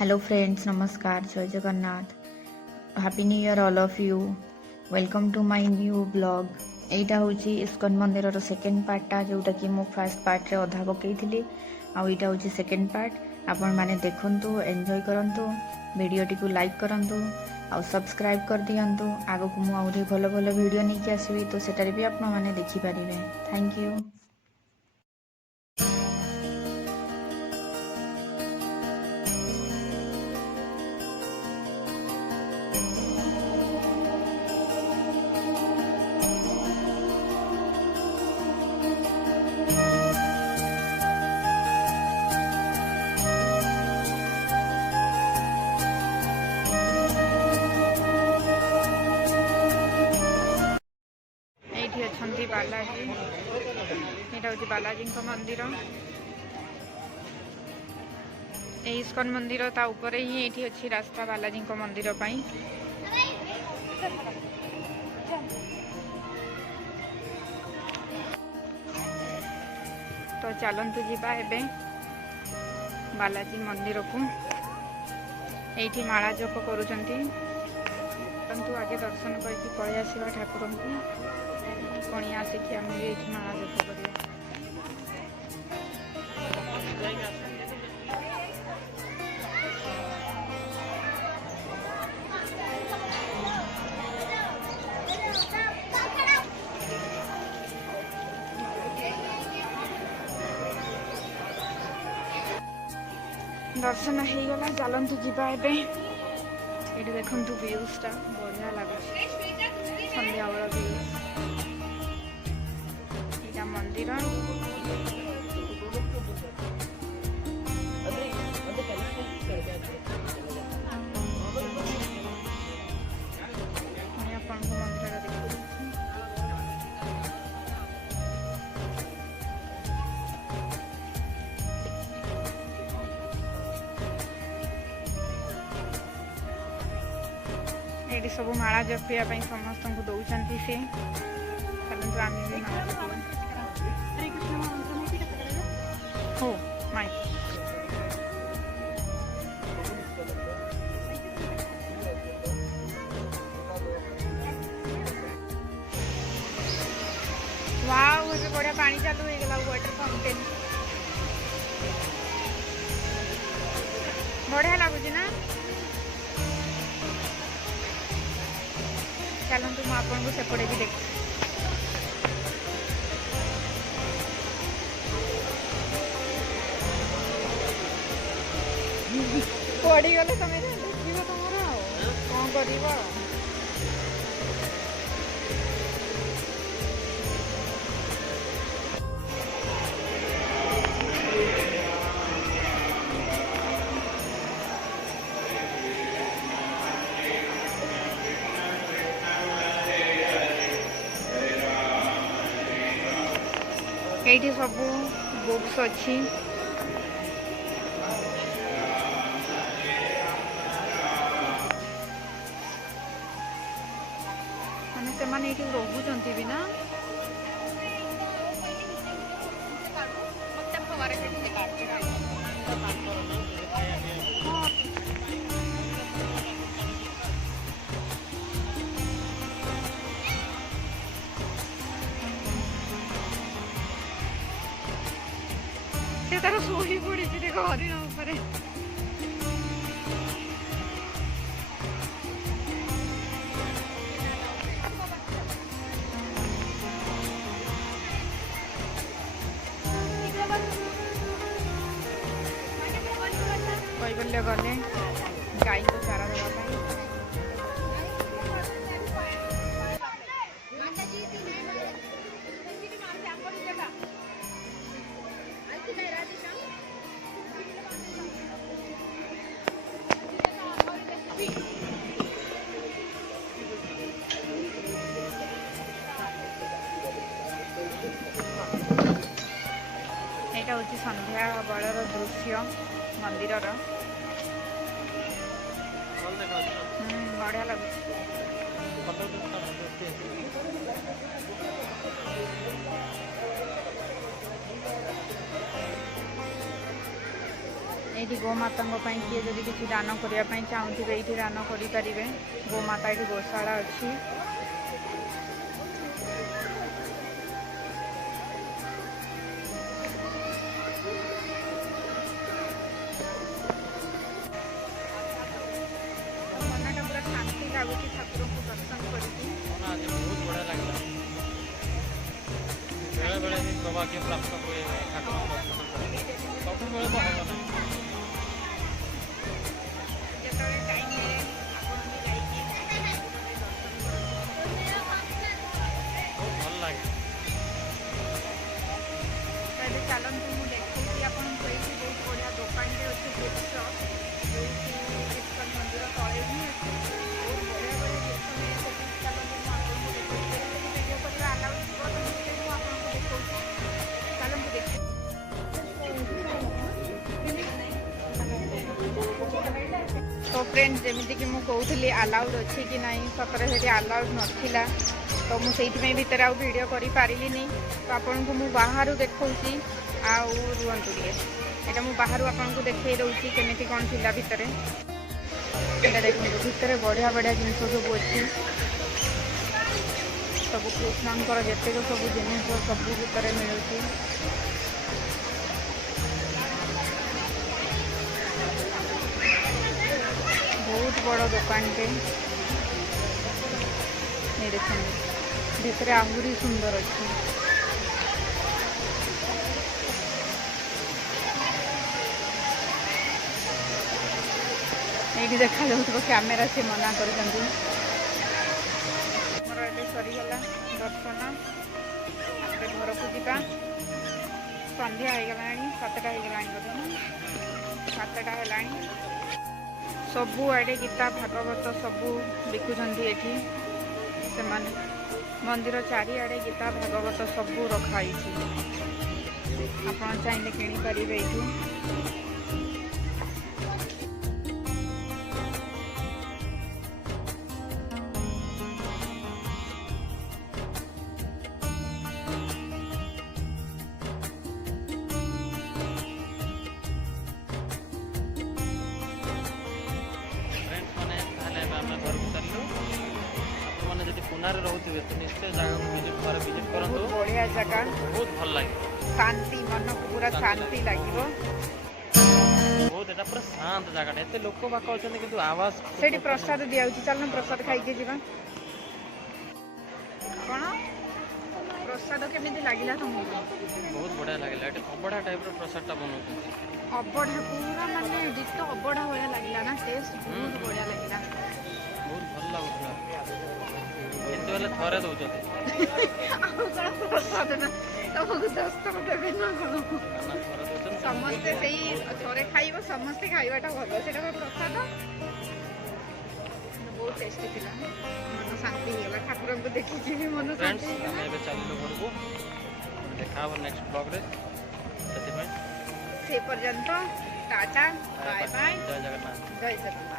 Hello friends, नमस्कार, जय Jagannath, happy new year all of you. Welcome to my new blog. एटा होची इस्कन मंदिर रो सेकेंड पार्टा, जोटा कि मु फर्स्ट पार्ट रे अधा पकईथिली। आईटा होची सेकेंड पार्ट। आपण माने देखंतु, एंजॉय करंतु, वीडियो टी को लाइक करंतु आ सब्सक्राइब कर दियंतु। आगो को मु आउरी भलो भलो वीडियो नै कि आसीबी, तो सेटारे भी आपण माने देखि परिबे। Thank you. बालाजी, यहाँ हूँ बालाजी मंदिर। इस्कन मंदिर ता ऊपर ही ये अच्छी रास्ता बालाजी मंदिर पाई। तो चलतु जीवा एबे बालाजी मंदिर को। ये माला जप करुँच, आगे दर्शन करके पलि आसवा ठाकुर को। पुणी आसिक आम भी ये माला जप कर। दर्शन हो गला, चलतु जीवा एबे। ये देखु व्यूजटा बढ़िया लगुच, संध्या बेला व्यूज। यहाँ मंदिर ये सब माला जपिया समस्त को दौरान सी। चलते आम भी माला जपिया। श्री कृष्ण हो माइक वाव, ये बढ़िया पानी चालू हो गला। वाटर फाउंटेन बढ़िया लगुच ना। चलतु मुझे आपको सेपटे भी देख। पड़ी गले तुम देख तुम कौन कर। ये सब बुक्स अच्छी। माने से माने ये रोचंती भी ना। तार शोई पड़ी देख हरिण उपर। कैबल्य गले गाई को चारा देवाई। यहाँ हूँ संध्या बेलर दृश्य मंदिर। बढ़िया लगे। ये गोमाता किए जदि किसी दान करने चाहूँगे ये दान करें। गोमाता ये गोशाला अच्छी। मनटा पूरा शांति लगुच ठाकुर को दर्शन करके बहुत बढ़िया लगता बेले बेले ही सौभाग्य प्राप्त हुए ठाकुर सब बेले तो हम भल लगे। चलते मुझे देखी आपको बहुत बढ़िया दुकान अच्छे जिस इस्कन मंदिर तले ही अच्छे बहुत बढ़िया बढ़िया जिन चलते भिडियो करने आलाउ थी तो देखो तो फ्रेंड्स जमीती कि मुझे अलाउड अच्छी कि ना सतरे से अलाउड नाला तो मुझे भितर आउ वीडियो करी पारिलिनी तो आपन को मु बाहर देखौची आउ रुहंतु टिके एटा मु बाहर आपन को देखै दउची केमिति कोन थिला भितरे एटा देखु भितरे बढ़िया बढ़िया जिनिस सब अच्छी सब कृष्णंकर जेते सब जिनिस सब भितर मिलुची बहुत बड़ दुकानटे ये देखते भितर आहरी सुंदर अच्छी ये देखा जाऊ कैमेरा से मना कर सरीगला दर्शन घर को जा संध्या हो गला 7टा हो गला 7टा है सबू आड़े गीता भागवत सबू बिकुंट ये से मंदिर चारिआडे गीता भागवत सबू रखाई आप चाहिए किपर ये पुनारे रोथे तो निश्चय जगह विजिट करूँ बढ़िया जगह बहुत भल लगे शांति मन को पूरा शांति लगे बहुत एटा पूरा शांत जगह एत लोक बाक अच्छा कि आवाज से प्रसाद दि चल प्रसाद खाई जा कौन प्रसाद केमी लगे तुमको बहुत बढ़िया लगे अबढ़ा टाइप प्रसाद बनाऊँ अबढ़ा पूरा मानने डिटो अबढ़ा भाया लगे ना टेस्ट बहुत बढ़िया लगे बहुत भल लगुला किंतु वाले थरे दउछते प्रसाद ना तुमको 10 टका देबे ना समस्ते सही थरे खाइबो समस्ते खाइबाटा भलो सेटा प्रसाद बहुत टेस्टी थिला मन शांति हो गला ठाकुर को देखि कि मन शांति हो गला एबे चललो घर को देखाबो नेक्स्ट ब्लॉग रे सेति में से पर्यंत टाटा बाय बाय जय जगन्नाथ जय जगन्नाथ।